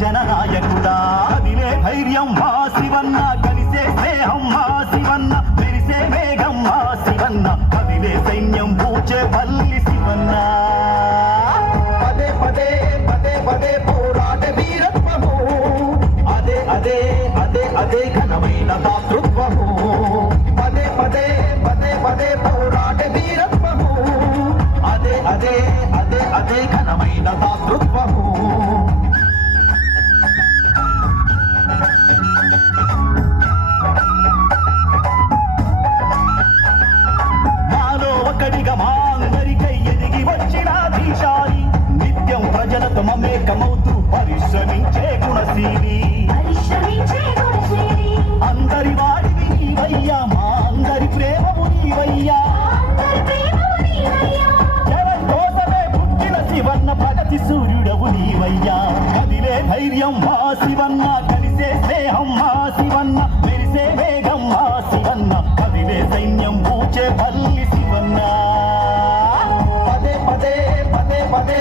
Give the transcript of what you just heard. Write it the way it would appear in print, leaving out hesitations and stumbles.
జననాయకుడా అదిలే ధైర్యం మా శివన్న కలిసే స్నేహం మా శివన్న మెరిసే మేఘం మా శివన్న అదిలే సైన్యం పూచే పల్లి శివన్న పదే పదే పదే పదే పోరాట వీరత్వము అదే అదే అదే అదే ఘనమైన దాతృత్వము పదే పదే పదే పదే పోరాట వీరత్వము అదే అదే అదే అదే ఘనమైన దాతృత్వము మాలో ఒకడిగా మా అందరికై ఎదిగి వచ్చిన దీశాలి నిత్యం ప్రజలతో మమేకమవుతూ పరిశ్రమించే గుణశీలి అందరి వాడివి నీవయ్యా మా అందరి ప్రేమము నీవయ్యా జనం కోసమే పుట్టిన శివన్న ప్రగతి సూర్యుడవు నీవయ్యా కదిలే ధైర్యం మా శివన్న కలిసే స్నేహం మా శివన్న మెరిసే వేగం మా శివన్న కదిలే సైన్యం పూచే పల్లి శివన్న పదే పదే పదే పదే